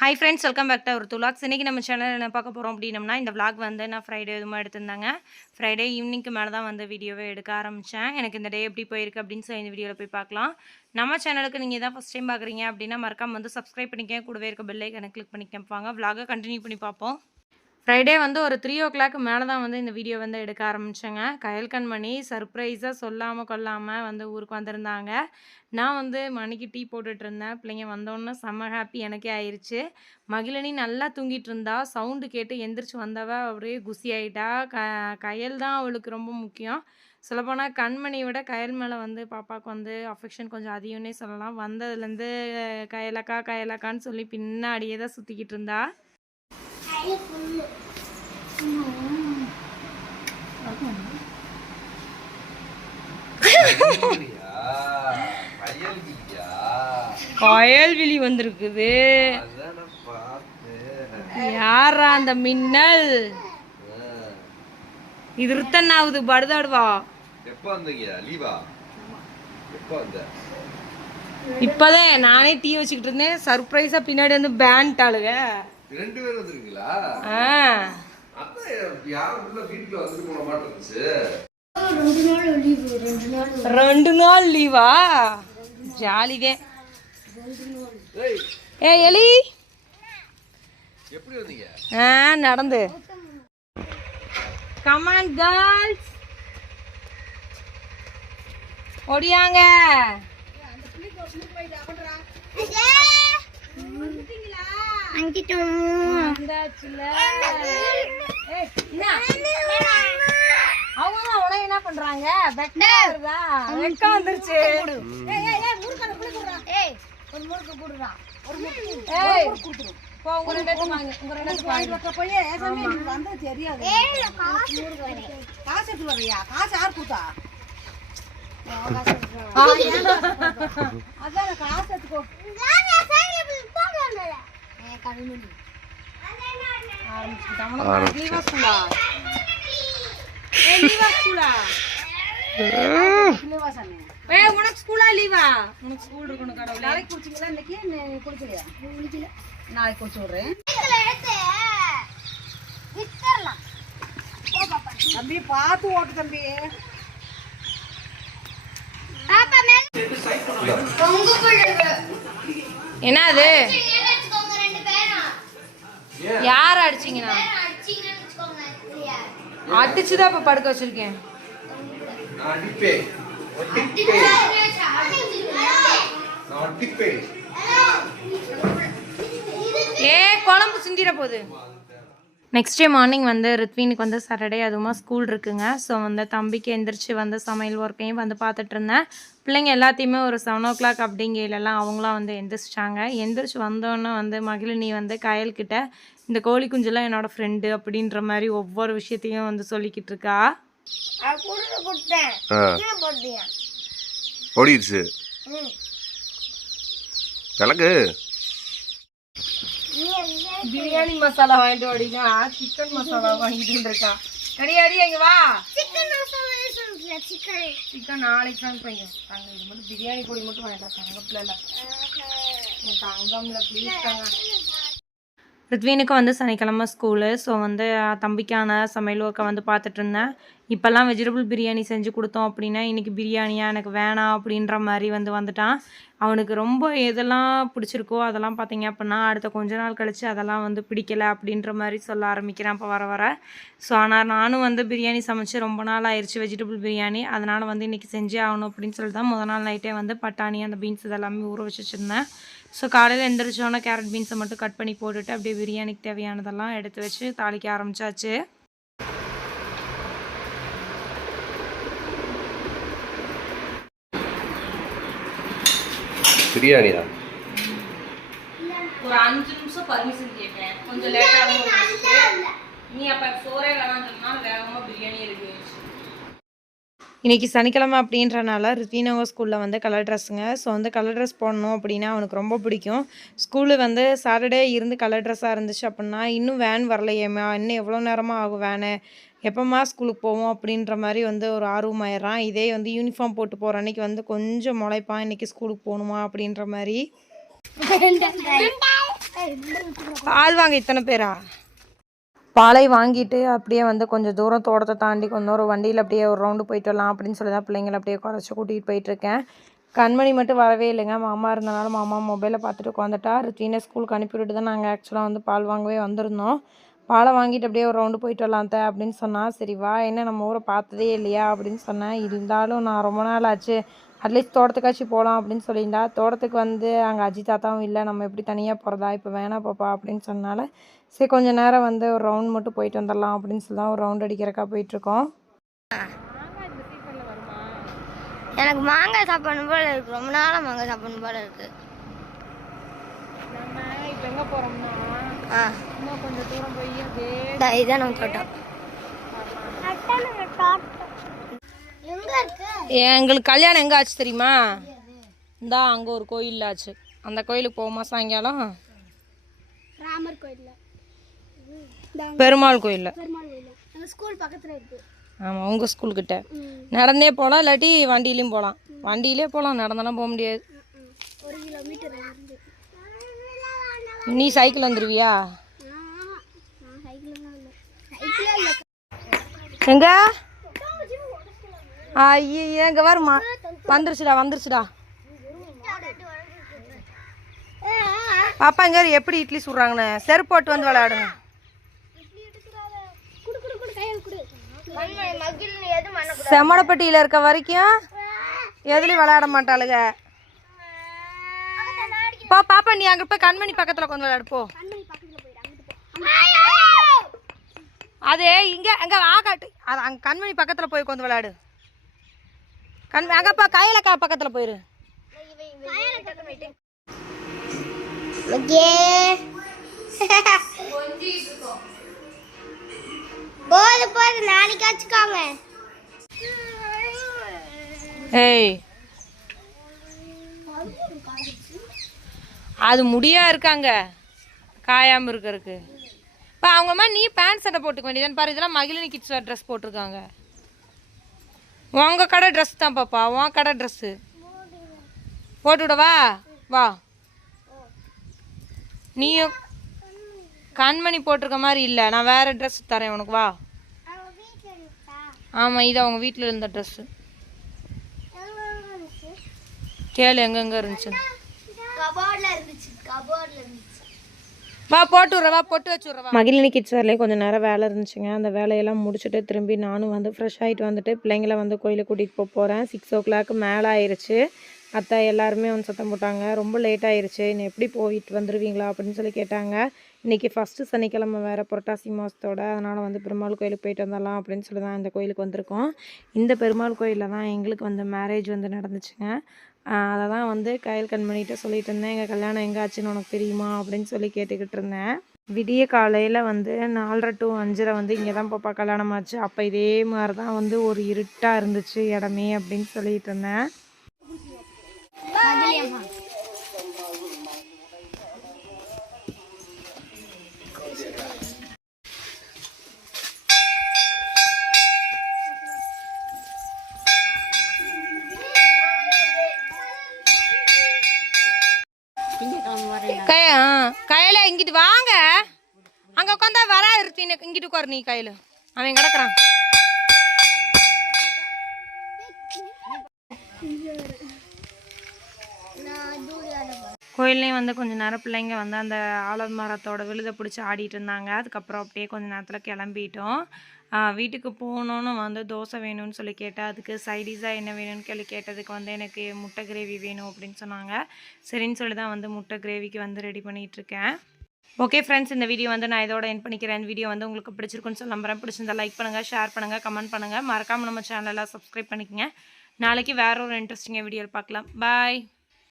Hi friends welcome back to ஒரு துலாக்ஸ் இன்றைக்கி நம்ம சேனல் என்ன பார்க்க போகிறோம் அப்படின்னம்னா இந்த விளாக் வந்து நான் ஃப்ரைடே இதுமா எடுத்திருந்தாங்க. ஃப்ரைடே ஈவினிங்க்கு மேலே தான் வந்து வீடியோவே எடுக்க ஆரம்பித்தேன் எனக்கு இந்த டே எப்படி போயிருக்கு அப்படின்னு சொல்லி இந்த வீடியோவில் போய் பார்க்கலாம். நம்ம சேனலுக்கு நீங்கள் தான் ஃபஸ்ட் டைம் பார்க்குறீங்க அப்படின்னா மறக்காம வந்து சப்ஸ்கிரைப் பண்ணிக்க கூடவே இருக்க பெல் கிளிக் பண்ணி கேட்பாங்க கண்டினியூ பண்ணி பார்ப்போம். ஃப்ரைடே வந்து ஒரு த்ரீ ஓ கிளாக் மேலே தான் வந்து இந்த வீடியோ வந்து எடுக்க ஆரம்பித்தேங்க கயல் கண்மணி சர்ப்ரைஸாக சொல்லாமல் கொல்லாமல் வந்து ஊருக்கு வந்திருந்தாங்க. நான் வந்து மணிக்கு டீ போட்டுட்டு இருந்தேன். பிள்ளைங்க வந்தோடனே செம்ம ஹாப்பி எனக்கே ஆயிடுச்சு மகிழினி நல்லா தூங்கிட்டு இருந்தா. சவுண்டு கேட்டு எந்திரிச்சு வந்தவ அப்படியே குசி ஆயிட்டா. க கயல் தான் அவளுக்கு ரொம்ப முக்கியம். சொல்லப்போனால் கண்மணியை விட கயல் மேலே வந்து பாப்பாவுக்கு வந்து அஃபெக்ஷன் கொஞ்சம் அதிகம்னே சொல்லலாம். வந்ததுலேருந்து கயலக்கா கயலக்கான்னு சொல்லி பின்னாடியே தான் சுற்றிக்கிட்டு இருந்தா. கயல்விழி வந்திருக்குது. யாரா அந்த மின்னல். இது படுதாடுவா. லீவா? எப்ப வந்த? இப்போதான் நானே டீ வச்சுக்கிட்டு இருந்தேன். சர்ப்ரைஸாக பின்னாடி வந்து பேன்ட்டாளுங்க ரெண்டு பேரும் வந்திருக்கீங்களா? ஆ. அதான் யாரும் உள்ள வீட்டுல வந்துட்டு போன மாட்டேன் இருந்துச்சு ரெண்டு நாள் லீவா? ஜாலிதே. ஏ எலி. எப்படி வந்தீங்க? ஆ நடந்து. கமான் கேர்ள்ஸ் ஒடியாங்க வந்தாச்சுல. ஏய், என்ன? அவங்க அவளை என்ன பண்றாங்க? வெக்கா வருதா? வெக்கா வந்துருச்சு. ஏய், போ, உங்க ரெண்டு பேத்துக்கு வாங்க, உங்க ரெண்டு பேத்துக்கு வாங்க. ஆரம்பிச்சுக்கிட்டாங்க. உனக்கு லீவா ஸ்கூலா? ஏய், லீவா ஸ்கூலா? ஏய், உனக்கு ஸ்கூலா லீவா உனக்கு ஸ்கூல் இருக்கணும் கடவுளே நாளைக்கு குடிச்சு விடுறேன் தம்பி பார்த்து ஓட்டு தம்பி என்ன அது யார் அடிச்சீங்கண்ணா அடிச்சுதான் இப்ப படுக்க வச்சிருக்கேன். ஏ குழம்பு சிந்திர போகுது. நெக்ஸ்ட் டே மார்னிங் வந்து ரித்வினுக்கு வந்து சாட்டர்டே அதுவுமா ஸ்கூல் இருக்குங்க. ஸோ வந்து தம்பிக்கு எந்திரிச்சு வந்து சமையல் ஒர்க்கையும் வந்து பார்த்துட்டு இருந்தேன். பிள்ளைங்க எல்லாத்தையுமே ஒரு செவன் ஓ கிளாக் அப்படிங்கையிலலாம் அவங்களாம் வந்து எந்திரிச்சிட்டாங்க. எந்திரிச்சு வந்தோன்னே வந்து மகிழினி வந்து கயல்கிட்ட இந்த கோழி குஞ்செல்லாம் என்னோட ஃப்ரெண்டு அப்படின்ற மாதிரி ஒவ்வொரு விஷயத்தையும் வந்து சொல்லிக்கிட்டு இருக்கா. ஓடிடுச்சு. கலக்கு பிரியாணி மசாலா வாங்கிட்டு ஓடினா சிக்கன் மசாலா வாங்கிட்டு இருக்கா கடியாடி இங்க வா. சிக்கன் நாளைக்கு தான் பையன் தாங்க இது மட்டும் பிரியாணி பொடி மட்டும் வாங்கிட்டா தங்க பிள்ளைல தங்கம்ல ப்ளீஸ் தாங்க. ரித்வீனுக்கு வந்து சனிக்கிழமை ஸ்கூலு ஸோ வந்து தம்பிக்கான சமையல் ஒர்க்கை வந்து பார்த்துட்டு இருந்தேன். இப்போல்லாம் வெஜிடபிள் பிரியாணி செஞ்சு கொடுத்தோம் அப்படின்னா இன்றைக்கி பிரியாணியா எனக்கு வேணாம் அப்படின்ற மாதிரி வந்து வந்துட்டான். அவனுக்கு ரொம்ப எதெல்லாம் பிடிச்சிருக்கோ அதெல்லாம் பார்த்தீங்க அப்படின்னா அடுத்த கொஞ்ச நாள் கழித்து அதெல்லாம் வந்து பிடிக்கல அப்படின்ற மாதிரி சொல்ல ஆரம்பிக்கிறான் இப்போ வர வர. ஸோ ஆனால் நானும் வந்து பிரியாணி சமைச்சு ரொம்ப நாள் ஆயிடுச்சு வெஜிடபிள் பிரியாணி. அதனால் வந்து இன்றைக்கி செஞ்சே ஆகணும் அப்படின்னு சொல்லிட்டு தான் முதல் நாள் நைட்டே வந்து பட்டாணி அந்த பீன்ஸ் இதெல்லாமே ஊற வச்சு வச்சுருந்தேன் ஸோ காலையில் எந்திரிச்சோன்னே கேரட் பீன்ஸை மட்டும் கட் பண்ணி போட்டுட்டு அப்படியே பிரியாணிக்கு தேவையானதெல்லாம் எடுத்து வச்சு தாளிக்க ஆரம்பிச்சாச்சு பிரியாணியா ஒரு அஞ்சு நிமிஷம் பர்மிஷன் கேட்டேன். கொஞ்சம் லேட்டாக நீ அப்போ சோறே வேணாம்னு சொன்னால் வேகமாக பிரியாணி ஆயிடுச்சு இன்றைக்கி சனிக்கிழமை அப்படின்றனால ரித்தீனவங்க ஸ்கூலில் வந்து கலர் ட்ரெஸ்ஸுங்க ஸோ வந்து கலர் ட்ரெஸ் போடணும் அப்படின்னா அவனுக்கு ரொம்ப பிடிக்கும். ஸ்கூலு வந்து சாட்டர்டே இருந்து கலர் ட்ரெஸ்ஸாக இருந்துச்சு அப்படின்னா இன்னும் வேன் வரலையேம்மா. இன்னும் எவ்வளோ நேரமாக ஆகும் வேனு எப்போம்மா ஸ்கூலுக்கு போவோம் அப்படின்ற மாதிரி வந்து ஒரு ஆர்வமாயிடுறான் இதே வந்து யூனிஃபார்ம் போட்டு போகிற அன்னைக்கு வந்து கொஞ்சம் முளைப்பான். இன்றைக்கி ஸ்கூலுக்கு போகணுமா அப்படின்ற மாதிரி. பால் வாங்க இத்தனை பேரா? பாலை வாங்கிட்டு அப்படியே வந்து கொஞ்சம் தூரம் தோட்டத்தை தாண்டி கொஞ்சம் ஒரு வண்டியில் அப்படியே ஒரு ரவுண்டு போயிட்டு வரலாம் அப்படின்னு சொல்லி தான் பிள்ளைங்களை அப்படியே குறைச்சி கூட்டிகிட்டு போயிட்டுருக்கேன் கண்மணி மட்டும் வரவே இல்லைங்க. மாமா இருந்தனால மாமா மொபைலை பார்த்துட்டு உட்காந்துட்டா ருத்தீனை ஸ்கூலுக்கு அனுப்பிவிட்டு தான் நாங்கள் ஆக்சுவலாக வந்து பால் வாங்கவே வந்திருந்தோம். பாலை வாங்கிட்டு அப்படியே ஒரு ரவுண்டு போயிட்டு வரலாம் அப்படின்னு சொன்னால் சரி வா என்ன நம்ம ஊரை பார்த்ததே இல்லையா? அப்படின்னு சொன்னேன் இருந்தாலும் நான் ரொம்ப நாள் ஆச்சு அட்லீஸ்ட் தோட்டத்துக்காச்சும் போகலாம் அப்படின்னு சொல்லியிருந்தா. தோட்டத்துக்கு வந்து அங்கே அஜித் தாத்தாவும் இல்லை நம்ம எப்படி தனியாக போகிறதா இப்போ வேணாம் பாப்பா அப்படின்னு சொன்னால சரி கொஞ்ச நேரம் வந்து ஒரு ரவுண்ட் மட்டும் போயிட்டு வந்துடலாம் அப்படின்னு சொல்லி தான் ஒரு ரவுண்ட் அடிக்கிறக்கா போயிட்டுருக்கோம். எனக்கு மாங்காய் சாப்பிடணும் போல இருக்கு. ரொம்ப நாளா மாங்காய் சாப்பிடணும் போல இருக்கு. நம்ம இப்போ எங்கே போகிறோம்னா இன்னும் கொஞ்சம் தூரம் போய் அப்படியே இதா, இதுதான் நம்ம தோட்டம் எங்க இருக்கு எங்களுக்கு கல்யாணம் எங்கே ஆச்சு தெரியுமா? இந்தா அங்கே ஒரு கோயில் ஆச்சு. அந்த கோயிலுக்கு போகுமா சாயங்காலம்? ராமர் கோயில்ல. பெருமாள் கோயிலில். ஸ்கூல் பக்கத்துல இருக்கு. ஆமாம் உங்கள் ஸ்கூல்கிட்ட நடந்தே போகலாம் இல்லாட்டி வண்டியிலையும் போகலாம் வண்டியிலே போகலாம் நடந்தெல்லாம் போக முடியாது. ஒரு கிலோமீட்டர் இருந்து நீ சைக்கிள் வந்துருவியா? எங்க? ஐயோ எங்க வருமா வந்துருச்சுடா வந்துருச்சுடா. பாப்பா இங்க எப்படி இட்லி சுடுறாங்கன்னு. செருப்பு போட்டு வந்து விளையாடுங்க. குடு செம்மடப்பட்டியில் இருக்க வரைக்கும் எதுலையும் விளையாட மாட்டாளுங்க போ பாப்பா நீ அங்கே போய் கண்மணி பக்கத்தில் கொஞ்சம் விளையாடு போ. அது இங்க அங்க ஆ காட்டு. அது அங்க கண்மணி பக்கத்துல போய் கொஞ்சம் விளையாடு. கண் அங்கப்பா கையில கா பக்கத்துல போயிரு. போது போது நாளைக்கு வச்சுக்கோங்க ஏய் அது முடியா இருக்காங்க. காயாமல் இருக்கிறதுக்கு. இப்போ அவங்க அம்மா நீ பேண்ட் சட்டை போட்டுக்க வேண்டியதான் பாரு இதெல்லாம் மகிழினி கிட்ஸ் ட்ரெஸ் போட்டிருக்காங்க. உங்கள் கடை ட்ரெஸ் தான் பாப்பா. உன் கடை ட்ரெஸ்ஸு போட்டு விடவா? வா. நீயும் கண்மணி போட்டிருக்க மாதிரி இல்லை. நான் வேறு ட்ரெஸ் தரேன் உனக்கு. வா. ஆமாம் இது அவங்க வீட்டில் இருந்த ட்ரெஸ்ஸு கேளு எங்கெங்கே இருந்துச்சு கபோர்ட்ல இருந்துச்சு கபோர்ட்ல இருந்துச்சு. வா போட்டு விட்ற வா பொட்டு வச்சு விட்றவா மகிழினி கிட்ஸ் கொஞ்சம் நேரம் வேலை இருந்துச்சுங்க. அந்த வேலையெல்லாம் முடிச்சுட்டு திரும்பி நானும் வந்து ஃப்ரெஷ் ஆகிட்டு வந்துட்டு பிள்ளைங்கள வந்து கோயிலுக்கு கூட்டிகிட்டு போக போகிறேன் சிக்ஸ் ஓ கிளாக் மேலே ஆயிருச்சு. அத்தை எல்லாருமே வந்து சத்தம் போட்டாங்க. ரொம்ப லேட் ஆயிருச்சு. இன்னும் எப்படி போயிட்டு வந்துடுவீங்களா அப்படின்னு சொல்லி கேட்டாங்க. இன்றைக்கி ஃபஸ்ட்டு சனிக்கிழமை வேறு புரட்டாசி மாதத்தோட அதனால் வந்து பெருமாள் கோயிலுக்கு போயிட்டு வந்துடலாம் அப்படின்னு சொல்லி தான் இந்த கோயிலுக்கு வந்திருக்கோம். இந்த பெருமாள் கோயிலில் தான் எங்களுக்கு வந்து மேரேஜ் வந்து நடந்துச்சுங்க. அதை தான் வந்து கயல் கண்மணிகிட்ட சொல்லிட்டு இருந்தேன் எங்கள் கல்யாணம் எங்கே ஆச்சுன்னு உனக்கு தெரியுமா? அப்படின்னு சொல்லி கேட்டுக்கிட்டு இருந்தேன். விடிய காலையில் வந்து நாலரை டு அஞ்சரை வந்து இங்கே தான் பாப்பா கல்யாணம் ஆச்சு அப்போ இதே மாதிரி தான் வந்து ஒரு இருட்டாக இருந்துச்சு இடமே அப்படின்னு சொல்லிட்டு இருந்தேன். கையில இங்கிட்டு வாங்க. அங்க உட்காந்தா வரா இருத்தி இங்கிட்டு உட்காரு நீ கையில. அவன் கிடக்குறான். கோயில்லையும் வந்து கொஞ்ச நேரம் பிள்ளைங்க வந்து அந்த ஆலமரத்தோட விழுதை பிடிச்சி ஆடிட்டு இருந்தாங்க. அதுக்கப்புறம் அப்படியே கொஞ்ச நேரத்தில் கிளம்பிட்டோம். வீட்டுக்கு போகணுன்னு வந்து தோசை வேணும்னு சொல்லி கேட்டேன் அதுக்கு சைடிஷாக என்ன வேணும்னு கேள்வி கேட்டதுக்கு வந்து எனக்கு முட்டை கிரேவி வேணும் அப்படின்னு சொன்னாங்க. சரின்னு சொல்லி தான் வந்து முட்டை கிரேவிக்கு வந்து ரெடி பண்ணிகிட்ருக்கேன் ஓகே ஃப்ரெண்ட்ஸ் இந்த வீடியோ வந்து நான் இதோட என் பண்ணிக்கிறேன். இந்த வீடியோ வந்து உங்களுக்கு பிடிச்சிருக்குன்னு சொல்ல நம்புறேன். பிடிச்சிருந்தா லைக் பண்ணுங்கள் ஷேர் பண்ணுங்கள் கமெண்ட் பண்ணுங்கள் மறக்காமல் நம்ம சேனலெல்லாம் சப்ஸ்கிரைப் பண்ணிக்கங்க. நாளைக்கு வேற ஒரு இன்ட்ரெஸ்டிங்காக வீடியோவில் பார்க்கலாம். பாய்